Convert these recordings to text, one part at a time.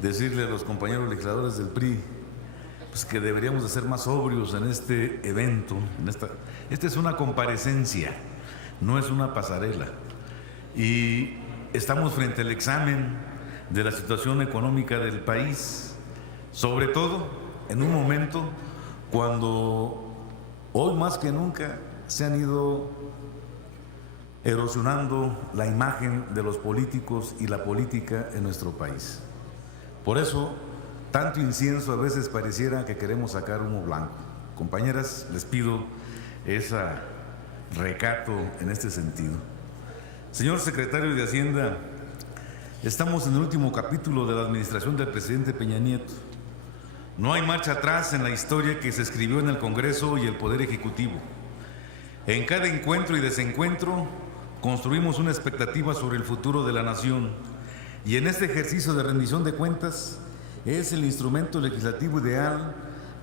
decirle a los compañeros legisladores del PRI pues que deberíamos de ser más sobrios en este evento. Esta es una comparecencia, no es una pasarela. Y estamos frente al examen de la situación económica del país, sobre todo en un momento cuando hoy más que nunca se han ido erosionando la imagen de los políticos y la política en nuestro país. Por eso, tanto incienso a veces pareciera que queremos sacar humo blanco. Compañeras, les pido ese recato en este sentido. Señor secretario de Hacienda, estamos en el último capítulo de la administración del presidente Peña Nieto. No hay marcha atrás en la historia que se escribió en el Congreso y el Poder Ejecutivo. En cada encuentro y desencuentro construimos una expectativa sobre el futuro de la nación, y en este ejercicio de rendición de cuentas es el instrumento legislativo ideal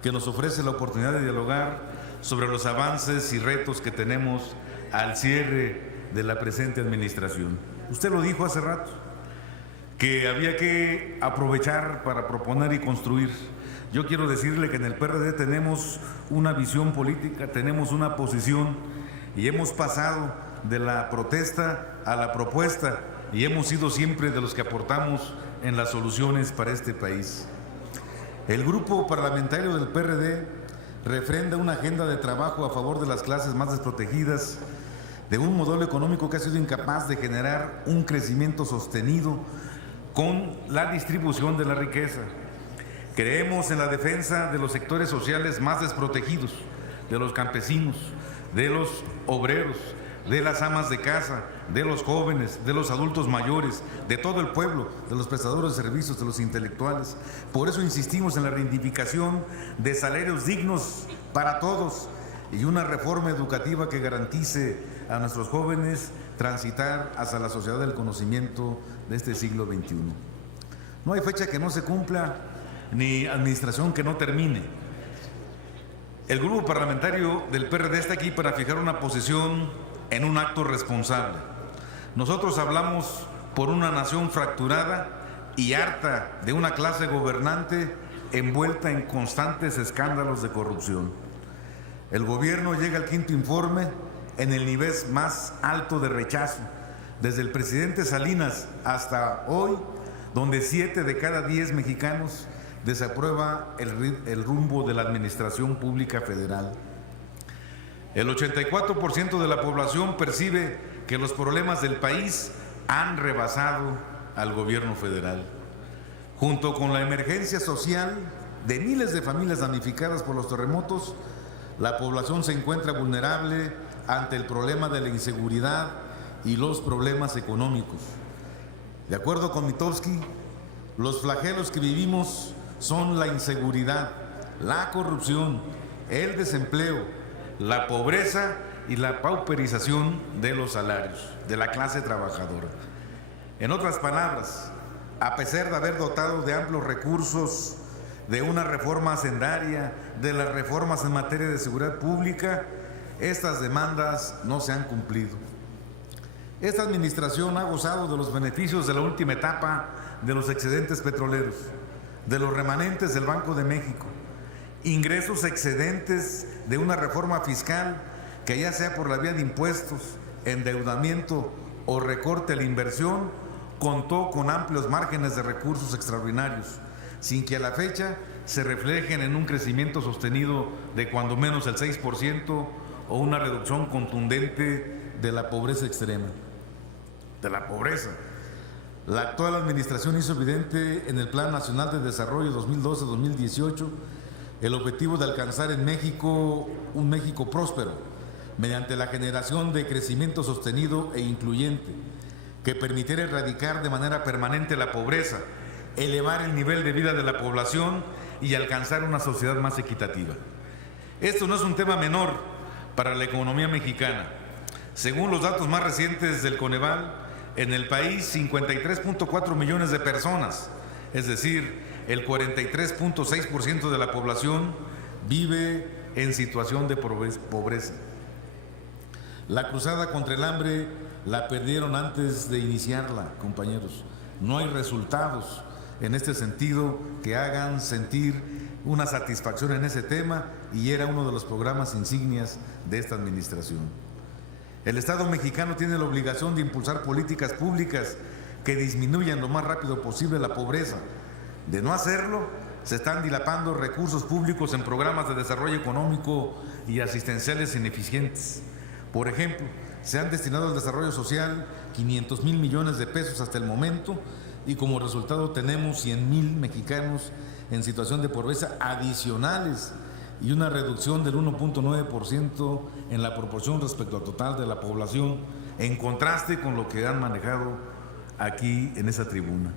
que nos ofrece la oportunidad de dialogar sobre los avances y retos que tenemos al cierre de la presente administración. Usted lo dijo hace rato, que había que aprovechar para proponer y construir. Yo quiero decirle que en el PRD tenemos una visión política, tenemos una posición, y hemos pasado de la protesta a la propuesta, y hemos sido siempre de los que aportamos en las soluciones para este país. El grupo parlamentario del PRD refrenda una agenda de trabajo a favor de las clases más desprotegidas, de un modelo económico que ha sido incapaz de generar un crecimiento sostenido con la distribución de la riqueza. Creemos en la defensa de los sectores sociales más desprotegidos, de los campesinos, de los obreros, de las amas de casa, de los jóvenes, de los adultos mayores, de todo el pueblo, de los prestadores de servicios, de los intelectuales. Por eso insistimos en la reivindicación de salarios dignos para todos y una reforma educativa que garantice a nuestros jóvenes transitar hacia la sociedad del conocimiento de este siglo XXI. No hay fecha que no se cumpla, ni administración que no termine. El grupo parlamentario del PRD está aquí para fijar una posición en un acto responsable. Nosotros hablamos por una nación fracturada y harta de una clase gobernante envuelta en constantes escándalos de corrupción. El gobierno llega al quinto informe en el nivel más alto de rechazo, desde el presidente Salinas hasta hoy, donde 7 de cada 10 mexicanos desaprueba el rumbo de la administración pública federal. El 84% de la población percibe que los problemas del país han rebasado al gobierno federal. Junto con la emergencia social de miles de familias damnificadas por los terremotos, la población se encuentra vulnerable ante el problema de la inseguridad y los problemas económicos. De acuerdo con Mitofsky, los flagelos que vivimos son la inseguridad, la corrupción, el desempleo, la pobreza y la pauperización de los salarios de la clase trabajadora. En otras palabras, a pesar de haber dotado de amplios recursos, de una reforma hacendaria, de las reformas en materia de seguridad pública, estas demandas no se han cumplido. Esta administración ha gozado de los beneficios de la última etapa de los excedentes petroleros, de los remanentes del Banco de México, ingresos excedentes de una reforma fiscal que, ya sea por la vía de impuestos, endeudamiento o recorte a la inversión, contó con amplios márgenes de recursos extraordinarios, sin que a la fecha se reflejen en un crecimiento sostenido de cuando menos el 6% o una reducción contundente de la pobreza extrema. De la pobreza. La actual administración hizo evidente en el Plan Nacional de Desarrollo 2012-2018 el objetivo de alcanzar en México un México próspero, mediante la generación de crecimiento sostenido e incluyente, que permitiera erradicar de manera permanente la pobreza, elevar el nivel de vida de la población y alcanzar una sociedad más equitativa. Esto no es un tema menor para la economía mexicana. Según los datos más recientes del Coneval, en el país 53.4 millones de personas, es decir, el 43.6% de la población vive en situación de pobreza. La cruzada contra el hambre la perdieron antes de iniciarla, compañeros. No hay resultados. en este sentido que hagan sentir una satisfacción en ese tema, y era uno de los programas insignias de esta administración. El Estado mexicano tiene la obligación de impulsar políticas públicas que disminuyan lo más rápido posible la pobreza. De no hacerlo, se están dilapando recursos públicos en programas de desarrollo económico y asistenciales ineficientes. Por ejemplo, se han destinado al desarrollo social 500,000 millones de pesos hasta el momento, y como resultado tenemos 100,000 mexicanos en situación de pobreza adicionales y una reducción del 1.9% en la proporción respecto al total de la población, en contraste con lo que han manejado aquí en esa tribuna.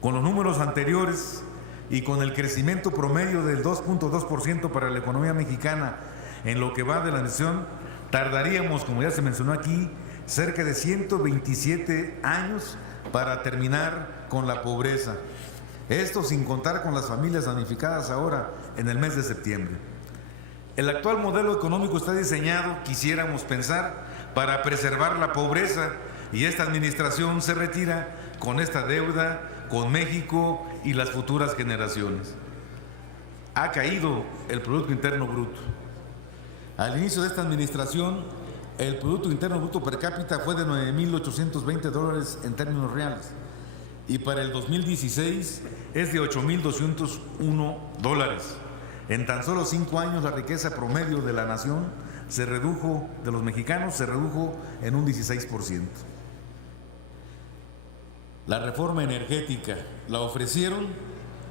Con los números anteriores y con el crecimiento promedio del 2.2% para la economía mexicana en lo que va de la nación, tardaríamos, como ya se mencionó aquí, cerca de 127 años para terminar con la pobreza. Esto sin contar con las familias damnificadas ahora en el mes de septiembre. El actual modelo económico está diseñado, quisiéramos pensar, para preservar la pobreza, y esta administración se retira con esta deuda con México y las futuras generaciones. Ha caído el Producto Interno Bruto. Al inicio de esta administración, el Producto Interno Bruto per cápita fue de $9,820 en términos reales, y para el 2016 es de $8,201. En tan solo 5 años la riqueza promedio de la nación de los mexicanos se redujo en un 16%. La reforma energética la ofrecieron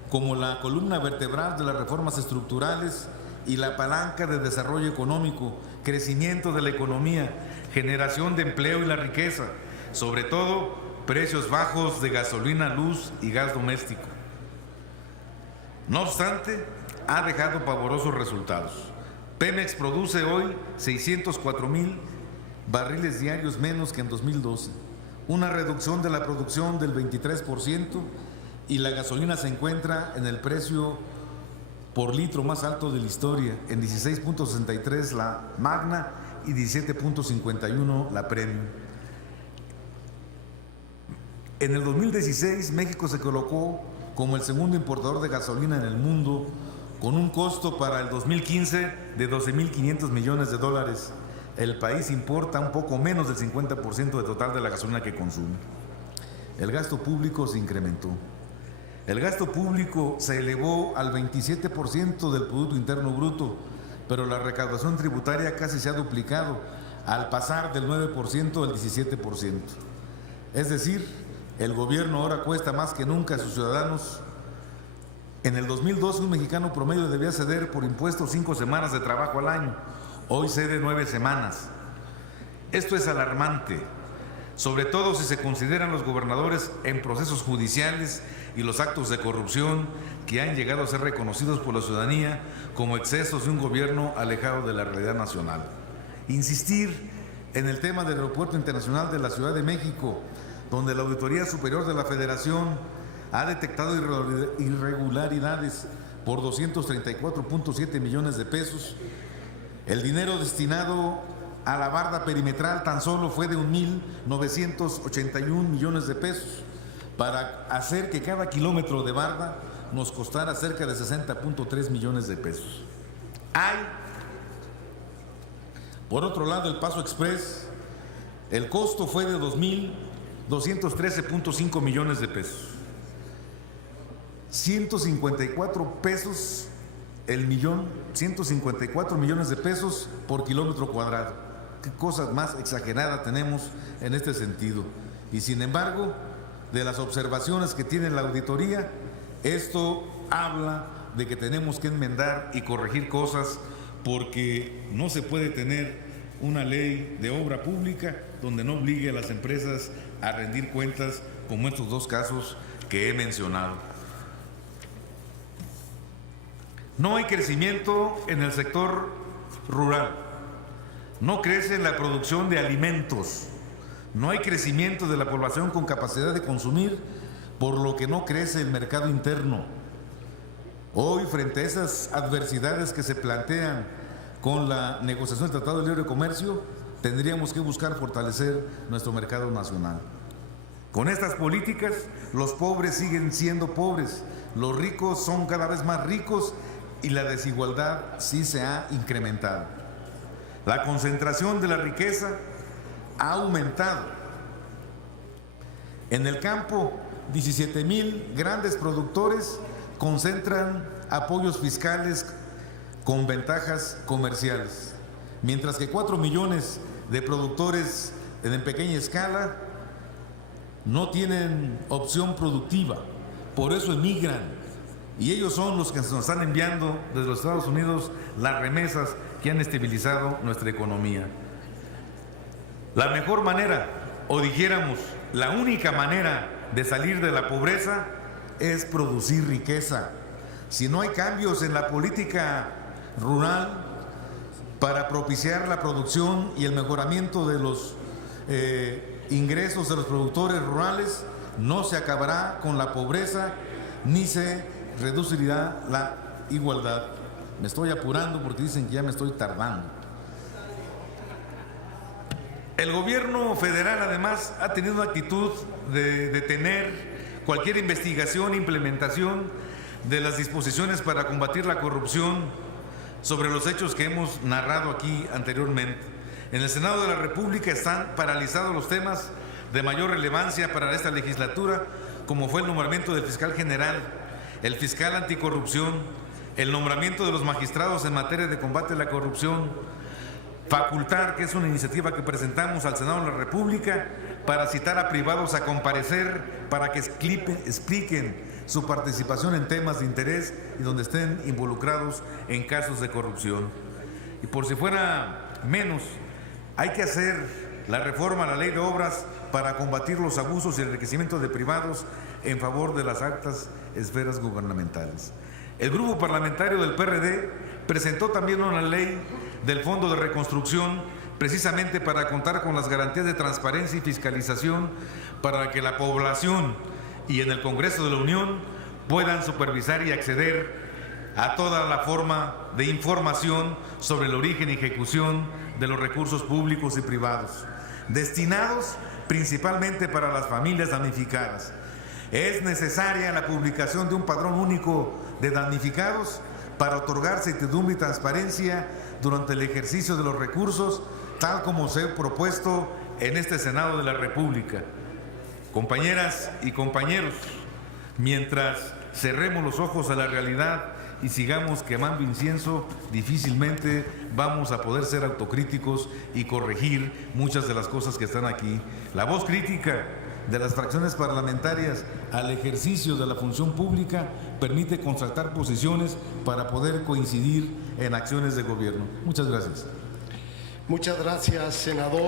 como la columna vertebral de las reformas estructurales y la palanca de desarrollo económico, crecimiento de la economía, generación de empleo y la riqueza, sobre todo precios bajos de gasolina, luz y gas doméstico. No obstante, ha dejado pavorosos resultados. Pemex produce hoy 604,000 barriles diarios menos que en 2012, una reducción de la producción del 23%, y la gasolina se encuentra en el precio por litro más alto de la historia, en 16.63 la Magna y 17.51 la Premium. En el 2016, México se colocó como el segundo importador de gasolina en el mundo, con un costo para el 2015 de $12,500 millones. El país importa un poco menos del 50% del total de la gasolina que consume. El gasto público se incrementó. El gasto público se elevó al 27% del Producto Interno Bruto, pero la recaudación tributaria casi se ha duplicado, al pasar del 9% al 17%. Es decir, el gobierno ahora cuesta más que nunca a sus ciudadanos. En el 2012 un mexicano promedio debía ceder por impuestos 5 semanas de trabajo al año. Hoy cede 9 semanas. Esto es alarmante, sobre todo si se consideran los gobernadores en procesos judiciales y los actos de corrupción que han llegado a ser reconocidos por la ciudadanía como excesos de un gobierno alejado de la realidad nacional. Insistir en el tema del Aeropuerto Internacional de la Ciudad de México, donde la Auditoría Superior de la Federación ha detectado irregularidades por 234.7 millones de pesos. El dinero destinado a la barda perimetral tan solo fue de 1,981 millones de pesos, para hacer que cada kilómetro de barda nos costara cerca de 60.3 millones de pesos. Por otro lado, el Paso Express, el costo fue de 2,213.5 millones de pesos. 154 pesos el millón, 154 millones de pesos por kilómetro cuadrado. Qué cosa más exagerada tenemos en este sentido. Y sin embargo, de las observaciones que tiene la auditoría, esto habla de que tenemos que enmendar y corregir cosas, porque no se puede tener una ley de obra pública donde no obligue a las empresas a rendir cuentas, como estos dos casos que he mencionado. No hay crecimiento en el sector rural, no crece la producción de alimentos, no hay crecimiento de la población con capacidad de consumir, por lo que no crece el mercado interno. Hoy, frente a esas adversidades que se plantean con la negociación del Tratado de Libre Comercio, tendríamos que buscar fortalecer nuestro mercado nacional. Con estas políticas, los pobres siguen siendo pobres, los ricos son cada vez más ricos y la desigualdad sí se ha incrementado. La concentración de la riqueza ha aumentado. En el campo, 17,000 grandes productores concentran apoyos fiscales con ventajas comerciales, mientras que 4 millones de productores en pequeña escala no tienen opción productiva, por eso emigran, y ellos son los que nos están enviando desde los Estados Unidos las remesas que han estabilizado nuestra economía. La mejor manera, o dijéramos, la única manera de salir de la pobreza es producir riqueza. Si no hay cambios en la política rural para propiciar la producción y el mejoramiento de los ingresos de los productores rurales, no se acabará con la pobreza ni se reducirá la igualdad. Me estoy apurando porque dicen que ya me estoy tardando. El gobierno federal además ha tenido una actitud de detener cualquier investigación e implementación de las disposiciones para combatir la corrupción sobre los hechos que hemos narrado aquí anteriormente. En el Senado de la República están paralizados los temas de mayor relevancia para esta legislatura, como fue el nombramiento del fiscal general, el fiscal anticorrupción, el nombramiento de los magistrados en materia de combate a la corrupción, facultar, que es una iniciativa que presentamos al Senado de la República, para citar a privados a comparecer para que expliquen su participación en temas de interés y donde estén involucrados en casos de corrupción. Y por si fuera menos, hay que hacer la reforma a la ley de obras para combatir los abusos y el enriquecimiento de privados en favor de las altas esferas gubernamentales. El grupo parlamentario del PRD presentó también una ley del Fondo de Reconstrucción precisamente para contar con las garantías de transparencia y fiscalización para que la población y en el Congreso de la Unión puedan supervisar y acceder a toda la forma de información sobre el origen y ejecución de los recursos públicos y privados, destinados principalmente para las familias damnificadas. Es necesaria la publicación de un padrón único de damnificados para otorgar certidumbre y transparencia durante el ejercicio de los recursos, tal como se ha propuesto en este Senado de la República. Compañeras y compañeros, mientras cerremos los ojos a la realidad y sigamos quemando incienso, difícilmente vamos a poder ser autocríticos y corregir muchas de las cosas que están aquí. La voz crítica de las fracciones parlamentarias al ejercicio de la función pública permite constatar posiciones para poder coincidir en acciones de gobierno. Muchas gracias. Muchas gracias, senador.